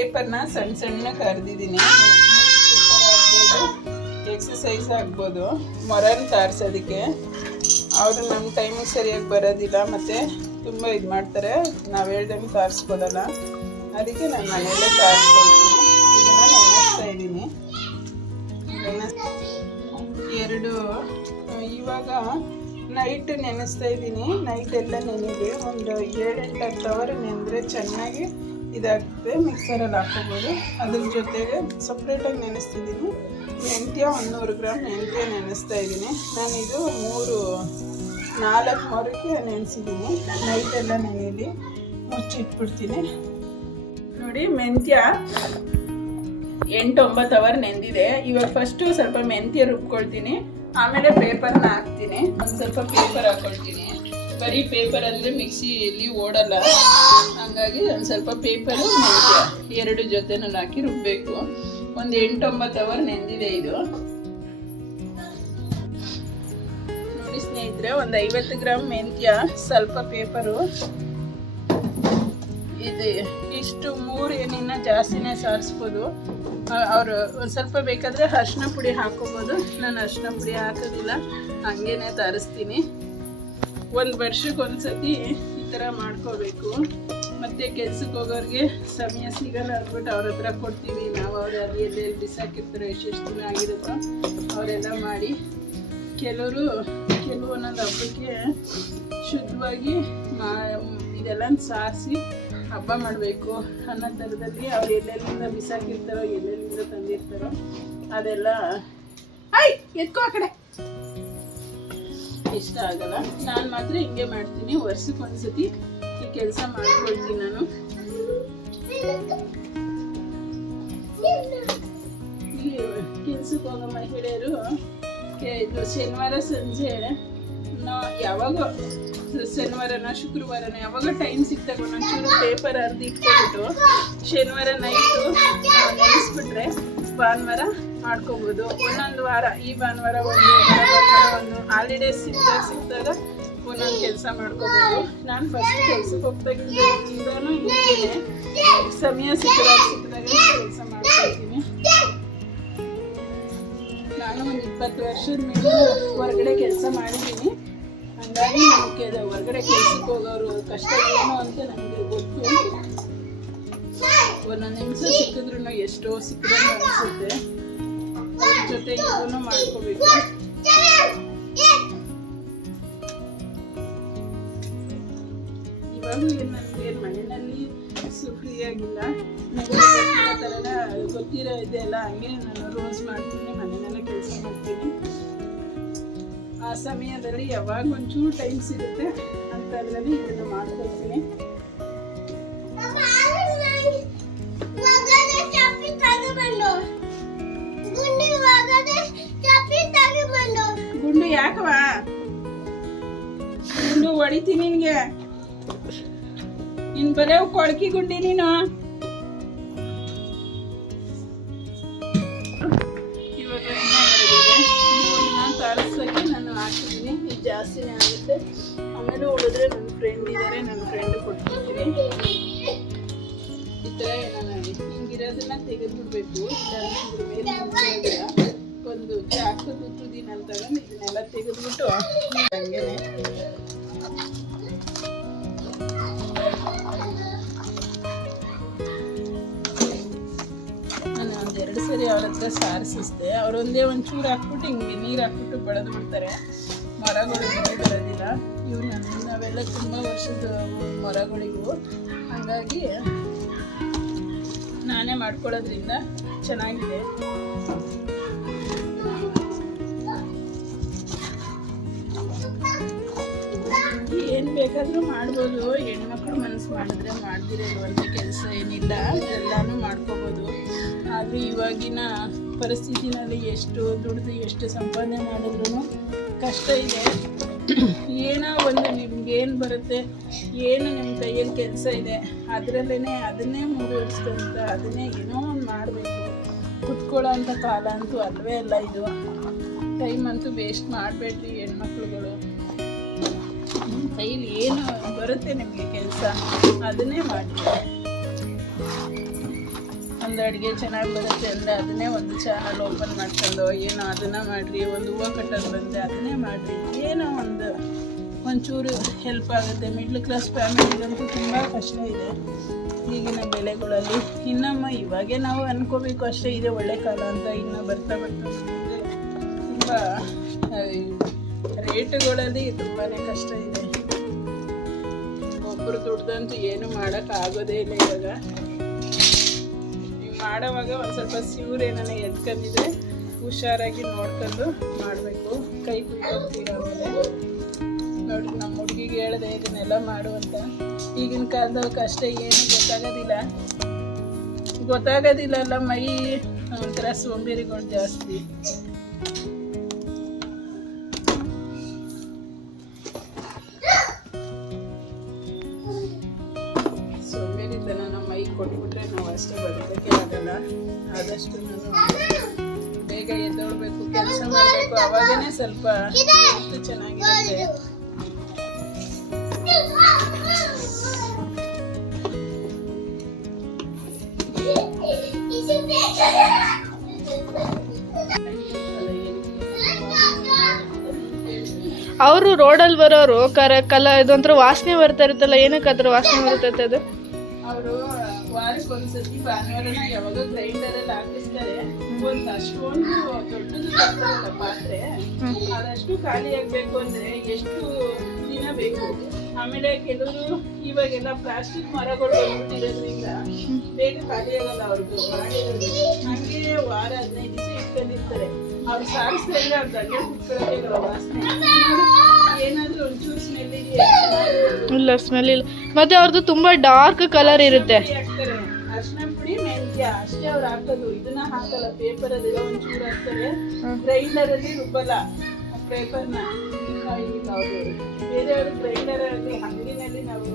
ಪೇಪರ್ನ ಸಣ್ಣ ಸಣ್ಣ ಕರೆದಿದ್ದೀನಿ. ಎಕ್ಸಸೈಸ್ ಆಗ್ಬೋದು. ಮೊರನ್ ತಾರ್ಸೋದಕ್ಕೆ. ಅವರು ನಮ್ಮ ಟೈಮಿಗೆ ಸರಿಯಾಗಿ ಬರೋದಿಲ್ಲ ಮತ್ತು ತುಂಬ ಇದು ಮಾಡ್ತಾರೆ. ನಾವು ಹೇಳ್ದಂಗೆ ತಾರಿಸ್ಕೊಡಲ್ಲ. ಅದಕ್ಕೆ ನಾನು ಮನೆಯಲ್ಲೇ ತಾರಿಸ್ಕೊಳ್ತೀನಿ. ಇದನ್ನು ನೆನೆಸ್ತಾ ಇದ್ದೀನಿ. ಎರಡು ಇವಾಗ ನೈಟ್ ನೆನೆಸ್ತಾ ಇದ್ದೀನಿ. ನೈಟ್ ಎಲ್ಲ ನೆನೆದೆ ಒಂದು ಏಳೆಂಟು ಹತ್ತು ಅವರ್ ನೆನೆದ್ರೆ ಚೆನ್ನಾಗಿ ಇದಾಗ್ತದೆ ಮಿಕ್ಸರಲ್ಲಿ ಹಾಕೋಬೋದು. ಅದ್ರ ಜೊತೆಗೆ ಸಪ್ರೇಟಾಗಿ ನೆನೆಸ್ತಿದ್ದೀನಿ. ಮೆಂತ್ಯ ಒಂದು ನೂರು ಗ್ರಾಮ್ ಮೆಂತ್ಯ ನೆನೆಸ್ತಾ ಇದ್ದೀನಿ. ನಾನು ಇದು ಮೂರು, ನಾಲ್ಕು ಮೊರಕ್ಕೆ ನೆನೆಸಿದ್ದೀನಿ. ನೈಟೆಲ್ಲ ನೆನೆಯಲಿ ಮುಚ್ಚಿಟ್ಬಿಡ್ತೀನಿ. ನೋಡಿ, ಮೆಂತ್ಯ ಎಂಟು ಒಂಬತ್ತು ಅವರ್ ನೆಂದಿದೆ. ಇವಾಗ ಫಸ್ಟು ಸ್ವಲ್ಪ ಮೆಂತ್ಯ ರುಬ್ಕೊಳ್ತೀನಿ. ಆಮೇಲೆ ಪೇಪರ್ನ ಹಾಕ್ತೀನಿ. ಒಂದು ಸ್ವಲ್ಪ ಪೇಪರ್ ಹಾಕೊಳ್ತೀನಿ. ಬರೀ ಪೇಪರ್ ಅಂದರೆ ಮಿಕ್ಸಿಯಲ್ಲಿ ಓಡಲ್ಲ. ಹಂಗಾಗಿ ಒಂದು ಸ್ವಲ್ಪ ಪೇಪರು ಎರಡು ಜೊತೆನಲ್ಲಿ ಹಾಕಿ ರುಬ್ಬಬೇಕು ಒಂದು ಎಂಟು ಒಂಬತ್ತು ಅವರ್ ನೆಂದಿದೆ ಇದು. ನೋಡಿ ಸ್ನೇಹಿತರೆ, ಒಂದು ಐವತ್ತು ಗ್ರಾಮ್ ಮೆಂತ್ಯ, ಸ್ವಲ್ಪ ಪೇಪರು ಇದು ಇಷ್ಟು ಮೂರು ಏನಿನ್ನ ಜಾಸ್ತಿನೇ ಸಾರಿಸ್ಬೋದು. ಅವರು ಒಂದು ಸ್ವಲ್ಪ ಬೇಕಾದರೆ ಅರ್ಶಿನ ಪುಡಿ ಹಾಕೋಬೋದು. ನಾನು ಅರ್ಶಿನ ಪುಡಿ ಹಾಕೋದಿಲ್ಲ. ಹಂಗೇನೆ ತರಿಸ್ತೀನಿ ಒಂದು ವರ್ಷಕ್ಕೆ ಒಂದ್ಸತಿ ಈ ಥರ ಮಾಡ್ಕೋಬೇಕು. ಮತ್ತು ಕೆಲ್ಸಕ್ಕೆ ಹೋಗೋರಿಗೆ ಸಮಯ ಸಿಗಲ್ಲ ಅಂದ್ಬಿಟ್ಟು ಅವ್ರ ಹತ್ರ ಕೊಡ್ತೀವಿ. ನಾವು ಅವ್ರು ಅಲ್ಲಿ ಎಲ್ಲಿ ಎಲ್ಲಿ ಬಿಸಾಕಿರ್ತಾರೆ, ಎಷ್ಟೆಷ್ಟು ದಿನ ಆಗಿರುತ್ತೋ ಅವರೆಲ್ಲ ಮಾಡಿ. ಕೆಲವರು, ಕೆಲವು ಒಂದೊಂದು ಹಬ್ಬಕ್ಕೆ ಶುದ್ಧವಾಗಿ ಮಾ ಇದೆಲ್ಲ ಸಾರಿಸಿ ಹಬ್ಬ ಮಾಡಬೇಕು. ಅನ್ನೋ ಥರದಲ್ಲಿ ಅವ್ರು ಎಲ್ಲೆಲ್ಲಿಂದ ಬಿಸಾಕಿರ್ತಾರೋ, ಎಲ್ಲೆಲ್ಲಿಂದ ತಂದಿರ್ತಾರೋ ಅದೆಲ್ಲ ಆಯ್ ಎತ್ಕೋ ಆ ಕಡೆ. ಇಷ್ಟ ಆಗಲ್ಲ. ನಾನು ಮಾತ್ರ ಹಿಂಗೆ ಮಾಡ್ತೀನಿ. ವರ್ಷಕ್ಕೆ ಒಂದ್ಸತಿ ಈ ಕೆಲಸ ಮಾಡ್ಕೊಳ್ತೀನಿ ನಾನು. ಕೆಲ್ಸಕ್ಕೆ ಹೋಗೋ ಮಹಿಳೆಯರು ಇದು ಶನಿವಾರ ಸಂಜೆ, ನಾ- ಯಾವಾಗ, ಶನಿವಾರನ, ಶುಕ್ರವಾರನ, ಯಾವಾಗ ಟೈಮ್ ಸಿಕ್ತಾಗ ಒಂದೊಂಚೂರು ಪೇಪರ್ ಅರ್ದು ಇಟ್ಕೊಬಿಟ್ಟು, ಶನಿವಾರ ನೈಟು ನೆನೆಸ್ಬಿಟ್ರೆ ಭಾನುವಾರ ಮಾಡ್ಕೋಬಹುದು ಒಂದೊಂದು ವಾರ, ಈ ಭಾನುವಾರ ಒಂದು ಒಂದು ಹಾಲಿಡೇಸ್ ಸಿಕ್ಕಿದಾಗ ಒಂದೊಂದು ಕೆಲಸ ಮಾಡ್ಕೋಬಹುದು ನಾನು ಫಸ್ಟ್ ಕೆಲ್ಸಕ್ಕೆ ಹೋಗ್ತಾಗಿದ್ದಾನು ಹೀಗೇನೆ ಸಮಯ ಸಿಕ್ಕಿದಾಗ ಸಿಕ್ಕಿದಾಗ ಕೆಲಸ ಮಾಡ್ಕೊಳ್ತೀನಿ ನಾನು ಒಂದು ಇಪ್ಪತ್ತು ವರ್ಷದ ಮೇಲೆ ಹೊರಗಡೆ ಕೆಲಸ ಮಾಡಿದ್ದೀನಿ. ಹಂಗಾಗಿ ನಮಗೆ ಹೊರಗಡೆ ಕೆಲ್ಸಕ್ಕೆ ಹೋಗೋರು ಕಷ್ಟ ಏನೋ ಅಂತ ನನಗೆ ಗೊತ್ತು. ಒಂದೊಂದು ನಿಮಿಷ ಸಿಕ್ಕಿದ್ರು ಎಷ್ಟೋ ಸಿಕ್ಕಿದಂಗೆ ಅನಿಸುತ್ತೆ. ಅವ್ರ ಜೊತೆ ಇದನ್ನು ಮಾಡ್ಕೋಬೇಕು ಇವಾಗೂ ನನಗೆ ಮನೆಯಲ್ಲಿ ಆಗಿಲ್ಲ. ನನಗೆ ಥರನ ಗೊತ್ತಿರೋ ಇದೆಲ್ಲ ಹಂಗೆ ನಾನು ರೋಸ್ ಮಾಡ್ತೀನಿ, ಮನೆಯಲ್ಲೇ ಕೆಲಸ ಮಾಡ್ತೀನಿ. ಆ ಸಮಯದಲ್ಲಿ ಯಾವಾಗ ಒಂಚೂರು ಟೈಮ್ ಸಿಗುತ್ತೆ ಅಂಥದ್ರಲ್ಲಿ ಇದನ್ನು ಮಾಡ್ಕೊಳ್ತೀನಿ. ಹೊಡಿತೀನಿ ನಿನ್ಗೆ. ನಿನ್ ಬರೇ ಕೊಳಕಿ ಗುಂಡಿ ನೀನು. ಇವಾಗ ಮೂರನ್ನ ತಾರಸಕ್ಕೆ ನಾನು ಹಾಕಿದ್ದೀನಿ. ಇದು ಜಾಸ್ತಿನೇ ಆಗುತ್ತೆ. ಆಮೇಲೆ ಉಳಿದ್ರೆ ನನ್ನ ಫ್ರೆಂಡ್ ಇದ್ದಾರೆ ನನ್ನ ಫ್ರೆಂಡ್ ಕೊಟ್ಬಿಡ್ತೀನಿ ಈ ಥರ ನಾನು ಹಿಂಗಿರೋದನ್ನ ತೆಗೆದ್ಬಿಡ್ಬೇಕು. ಮುಚ್ಚೋದಿಲ್ಲ. ಒಂದು ಚಾಕು ತುತ್ತು ದಿನ ತಗೊಂಡು ಇದನ್ನೆಲ್ಲ ತೆಗೆದ್ಬಿಟ್ಟು ಹಂಗೇನೆ. ಒಂದೆರಡು ಸರಿ, ಅವ್ರ ಹತ್ರ ಸಾರಿಸಿಸ್ದೆ. ಒಂದು ಚೂರು ಹಾಕ್ಬಿಟ್ಟು ಹಿಂಗೆ ನೀರು ಹಾಕ್ಬಿಟ್ಟು ಬೆಳೆದು ಬಿಡ್ತಾರೆ. ಮರಗಳು ಬೆಳೆ ಬೆಳೆದಿಲ್ಲ. ಇವು ನನ್ನ ನಾವೆಲ್ಲ ತುಂಬ ವರ್ಷದ ಮರಗಳಿವು. ಹಾಗಾಗಿ ನಾನೇ ಮಾಡ್ಕೊಳ್ಳೋದ್ರಿಂದ ಚೆನ್ನಾಗಿದೆ. ಬೇಕಾದರೂ ಮಾಡ್ಬೋದು. ಹೆಣ್ಮಕ್ಳು ಮನಸ್ಸು ಮಾಡಿದ್ರೆ ಮಾಡ್ದಿರೋದು ಕೆಲಸ ಏನಿಲ್ಲ ಎಲ್ಲನೂ ಮಾಡ್ಕೋಬೋದು. ಆದರೆ ಇವಾಗಿನ ಪರಿಸ್ಥಿತಿನಲ್ಲಿ ಎಷ್ಟು ದುಡ್ದು ಎಷ್ಟು ಸಂಪಾದನೆ ಮಾಡಿದ್ರೂ ಕಷ್ಟ ಇದೆ. ಏನೋ ಒಂದು ನಿಮ್ಗೆ ಏನು ಬರುತ್ತೆ, ಏನು ನಿಮ್ಮ ಕೈಯಲ್ಲಿ ಕೆಲಸ ಇದೆ ಅದರಲ್ಲೇ ಅದನ್ನೇ ಮುಂದುವರಿಸ್ಕೊಂತ ಅದನ್ನೇ ಏನೋ ಒಂದು ಮಾಡಬೇಕು. ಕುತ್ಕೊಳ್ಳೋ ಅಂಥ ಕಾಲ ಅಂತೂ ಅಲ್ವೇ ಅಲ್ಲ ಇದು. ಟೈಮ್ ಅಂತೂ ವೇಸ್ಟ್ ಮಾಡಬೇಡ್ರಿ ಹೆಣ್ಮಕ್ಳುಗಳು. ಕೈಲಿ ಏನು ಬರುತ್ತೆ ನಿಮಗೆ ಕೆಲಸ? ಅದನ್ನೇ ಮಾಡಿ ಒಂದು ಅಡುಗೆ ಚೆನ್ನಾಗಿ ಬರುತ್ತೆ ಅಂದರೆ ಅದನ್ನೇ ಒಂದು ಚಾನಲ್ ಓಪನ್ ಮಾಡ್ಕೊಂಡು ಏನೋ ಅದನ್ನು ಮಾಡಿರಿ, ಒಂದು ಹೂವು ಕಟ್ಟೋದು ಬಂದರೆ ಅದನ್ನೇ ಮಾಡಿರಿ. ಏನೋ ಒಂದು ಒಂಚೂರು ಹೆಲ್ಪ್ ಆಗುತ್ತೆ. ಮಿಡ್ಲ್ ಕ್ಲಾಸ್ ಫ್ಯಾಮಿಲಿಗಂತೂ ತುಂಬ ಕಷ್ಟ ಇದೆ ಈಗಿನ ಬೆಳೆಗಳಲ್ಲಿ. ಇನ್ನಮ್ಮ ಇವಾಗೆ ನಾವು ಅನ್ಕೋಬೇಕು ಅಷ್ಟೇ ಇದೆ ಒಳ್ಳೆ ಕಾಲ ಅಂತ ಇನ್ನು ಬರ್ತಾ ಬರ್ತಾ ತುಂಬ ರೇಟುಗಳಲ್ಲಿ ತುಂಬಾ ಕಷ್ಟ ಇದೆ. ದುಡ್ದಂತೂ ಏನು ಮಾಡೋಕೆ ಆಗೋದೇ ಇಲ್ಲ ಇವಾಗ. ನೀವು ಮಾಡೋವಾಗ ಒಂದು ಸ್ವಲ್ಪ ಸಿವ್ರು ಏನಾನ ಎದ್ಕೊಂಡಿದ್ರೆ ಹುಷಾರಾಗಿ ನೋಡ್ಕೊಂಡು ಮಾಡಬೇಕು. ಕೈ ಕುಯ್ಕೊಳ್ತೀರ ಆಮೇಲೆ? ನೋಡಿ ನಮ್ಮ ಹುಡುಗಿಗೆ ಹೇಳಿದೆ ಇದನ್ನೆಲ್ಲ ಮಾಡು ಅಂತ. ಈಗಿನ ಕಾಲದಾಗ ಅಷ್ಟೇ ಏನು ಗೊತ್ತಾಗೋದಿಲ್ಲ. ಗೊತ್ತಾಗೋದಿಲ್ಲ ಅಲ್ಲ ಮೈ. ಒಂಥರ ಸೋಂಬೇರಿಗಳು ಜಾಸ್ತಿ. ಆದಷ್ಟು ನಾನು ಬೇಗ ಎದ್ದೊಳ್ಬೇಕು ಕೆಲಸ ಮಾಡಬೇಕು ಅವಾಗನೇ ಸ್ವಲ್ಪ ಚೆನ್ನಾಗಿರುತ್ತೆ ಅವರು ರೋಡಲ್ಲಿ ಬರೋರು, ಕರ ಕಲ ಇದೊಂಥರ ವಾಸನೆ ಬರ್ತಾ ಇರುತ್ತಲ್ಲ ಏನಕ್ಕೆ ಅದ್ರ ವಾಸನೆ ಬರ್ತೈತೆ ಅದು? ಅವರು ವಾರಕ್ಕೆ ಒಂದ್ಸತಿ ಭಾನುವಾರನ ಯಾವಾಗ ಗ್ರೈಂಡರ್ ಅಲ್ಲಿ ಹಾಕಿಸ್ತಾರೆ. ಒಂದು ಅಷ್ಟೊಂದು ದೊಡ್ಡದು ಪಾತ್ರೆ. ಅದಷ್ಟು ಖಾಲಿ ಆಗ್ಬೇಕು ಅಂದ್ರೆ ಎಷ್ಟು ದಿನ ಬೇಕು? ಆಮೇಲೆ ಕೆಲವರು ಇವಾಗೆಲ್ಲ ಪ್ಲಾಸ್ಟಿಕ್ ಮರಗಳು ಬಂದ್ಬಿಟ್ಟಿರೋದ್ರಿಂದ ಬೇಗ ಖಾಲಿ ಆಗಲ್ಲ ಅವ್ರಿಗೆ ಹಂಗೆ ವಾರ ಹದಿನೈದು ದಿವಸ ಇಟ್ಕೊಂಡಿರ್ತಾರೆ. ಅವ್ರು ಸಾರಿಸಿದ್ರೆ ಅವ್ರ ದಂಡೆ ಇಲ್ಲ ಸ್ಮೆಲ್ ಇಲ್ಲ. ಮತ್ತೆ ಅವ್ರದ್ದು ತುಂಬಾ ಡಾರ್ಕ್ ಕಲರ್ ಇರುತ್ತೆ. ಅರ್ಶಿನ ಪುಡಿ ಮೆಂತ್ಯ ಅಷ್ಟೇ ಅವ್ರು ಹಾಕೋದು. ಇದನ್ನ ಹಾಕಲ್ಲ ಪೇಪರ್ ಅದೆಲ್ಲ ಒಂಚೂರು ಹಾಕ್ತಾರೆ. ಗ್ರೈಂಡರ್ ಅಲ್ಲಿ ರುಬ್ಬಲ್ಲ. ಪೇಪರ್ನ ಬೇರೆಯವರು ಗ್ರೈಂಡರ್ ಅಲ್ಲಿ ಅಂಗಡಿನಲ್ಲಿ ನಾವು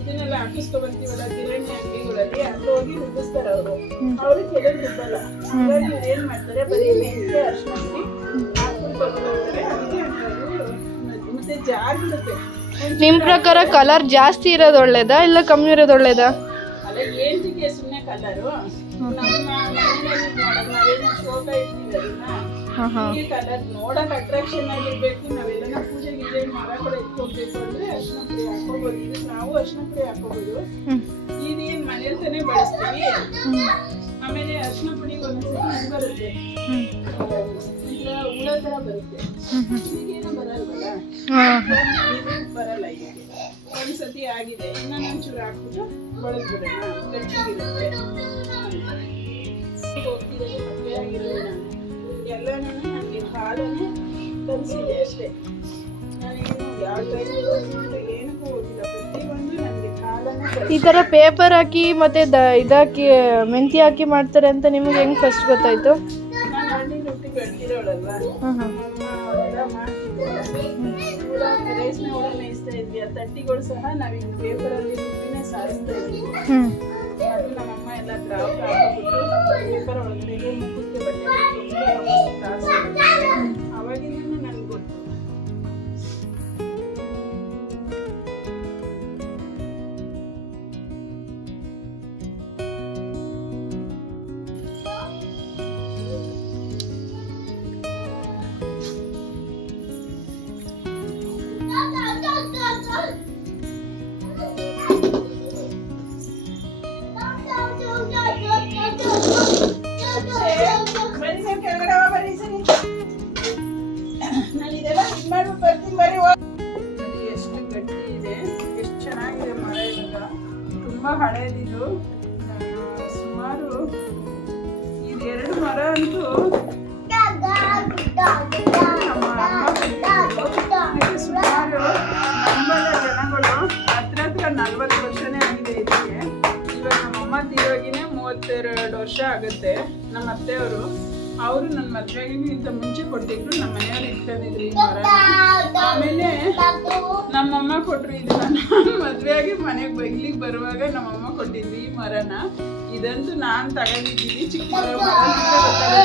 ಇದನ್ನೆಲ್ಲ ಹಾಕಿಸ್ಕೊ ಬರ್ತೀವಲ್ಲ ಗಿರಣಿ ಅಂಗಡಿಗಳಲ್ಲಿ ಅಲ್ಲಿ ಹೋಗಿ ರುಬ್ಬಿಸ್ತಾರೆ ಅವರು. ಅವರು ಕೆಲವು ರುಬ್ಬಲ್ಲ. ಹಾಗಾಗಿ ಏನ್ ಮಾಡ್ತಾರೆ ಬರೀ ಮೆಂತ್ಯ ಅರ್ಶಿನ ಪುಡಿ ಮತ್ತೆ ಜಾರ್ ಬಿಡುತ್ತೆ ನಿಮ್ ಪ್ರಕಾರ ಕಲರ್ ಜಾಸ್ತಿ ಇರೋದು ಒಳ್ಳೇದಾ ಇಲ್ಲ ಕಮ್ಮಿ ಇರೋದು ಒಳ್ಳೇದಾ ನಮ್ಮ ನೋಡಕ್ ಅಟ್ರಾಕ್ಷನ್ ಆಗಿರ್ಬೇಕು. ನಾವೆಲ್ಲ ಪೂಜೆ ಗೀಜೆ ಮಾಡಕ್ ಕೂಡ ಅಂದ್ರೆ ಅರ್ಶಿನ ಪುಡಿ ಹಾಕೋಬಹುದು ಇದಕ್ಕೆ ನಾವು ಅರ್ಶಿನ ಪುಡಿ ಹಾಕೋಬಹುದು ಹ್ಮ್. ಇದೇನ್ ಮನೇಲಿ ಬಳಸ್ತೀವಿ? ಆಮೇಲೆ ಅರ್ಶಿನ ಪುಡಿ ಒಂದ್ಸತಿ ಇದು ಬರುತ್ತೆ. ಹ್ಮ್. ಈ ತರ ಪೇಪರ್ ಹಾಕಿ ಮತ್ತೆ ಇದಾಕಿ ಮೆಂತಿ ಹಾಕಿ ಮಾಡ್ತಾರೆ ಅಂತ ನಿಮ್ಗೆ ಹೆಂಗ್ ಫಸ್ಟ್ ಗೊತ್ತಾಯ್ತು? ಸಹ ನಾವು ಇನ್ನು ಪೇಪರಲ್ಲಿ ರುಬ್ಬಿನೇ ಸಾರಿಸ್ತಾ ಇದ್ದೀವಿ ಅದು ನಮ್ಮಮ್ಮ ಎಲ್ಲ ದ್ರಾವಕ ಹಾಕ್ಬಿಟ್ಟು ಪೇಪರ್ ಒಳಗಡೆಗೆ ಮುಖಕ್ಕೆ ತುಂಬಾ ಹಳೇದಿದು ಸುಮಾರು ಎರಡು ಮರ ಅಂತೂ ಸುಮಾರು ನಂಬಲ್ಲ ಜನಗಳು, ಹತ್ರ ಹತ್ರ ನಲ್ವತ್ತು ವರ್ಷನೇ ಆಗಿದೆ ಇದಕ್ಕೆ. ಇವಾಗ ನಮ್ಮ ಅಮ್ಮ ತೀರೋಗಿನೇ ಮೂವತ್ತೆರಡು ವರ್ಷ ಆಗುತ್ತೆ. ನಮ್ಮ ಅತ್ತೆಯವರು ಅವರು ನನ್ನ ಮದುವೆಗಿಂತ ಮುಂಚೆ ಕೊಟ್ಟಿದ್ರು ನಮ್ಮ ಮನೆಯವ್ರು ಇಟ್ಕೊಂಡಿದ್ರು ಈ ಮರ. ಆಮೇಲೆ ನಮ್ಮಮ್ಮ ಕೊಟ್ಟರು ಇದು. ನಾನು ಮದುವೆಯಾಗಿ ಮನೆಗೆ ಬಗ್ಲಿಗೆ ಬರುವಾಗ ನಮ್ಮಮ್ಮ ಕೊಟ್ಟಿದ್ವಿ ಈ ಮರನ. ಇದಂತೂ ನಾನು ತಗೊಂಡಿದ್ದೀನಿ ಚಿಕ್ಕ ಮರ ಗೊತ್ತಾಗುತ್ತೆ.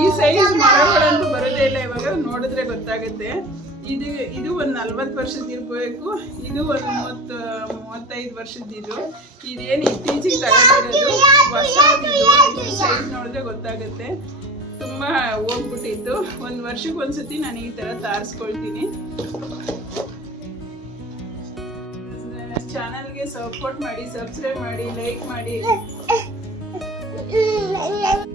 ಈ ಸೈಜ್ ಮರಗಳಂತೂ ಬರೋದೇ ಇಲ್ಲ ಇವಾಗ ನೋಡಿದ್ರೆ ಗೊತ್ತಾಗುತ್ತೆ. ಇದು ಇದು ಒಂದು ನಲ್ವತ್ತು ವರ್ಷದ ಇರಬೇಕು ಇದು ಒಂದು ಮೂವತ್ತು ಮೂವತ್ತೈದು ವರ್ಷದ ಇದು. ಇದೇನು ಇತ್ತೀಚೆಗೆ ತಗೊಂಡಿರೋದು ಹೊಸದಿದು ಇದು ಸೈಜ್ ನೋಡಿದ್ರೆ ಗೊತ್ತಾಗುತ್ತೆ. ತುಂಬ ಹೋಗ್ಬಿಟ್ಟಿತ್ತು. ಒಂದು ವರ್ಷಕ್ಕೆ ಒಂದ್ಸತಿ ನಾನು ಈ ಥರ ತಾರಿಸ್ಕೊಳ್ತೀನಿ. ಚಾನಲ್ಗೆ ಸಪೋರ್ಟ್ ಮಾಡಿ ಸಬ್ಸ್ಕ್ರೈಬ್ ಮಾಡಿ ಲೈಕ್ ಮಾಡಿ.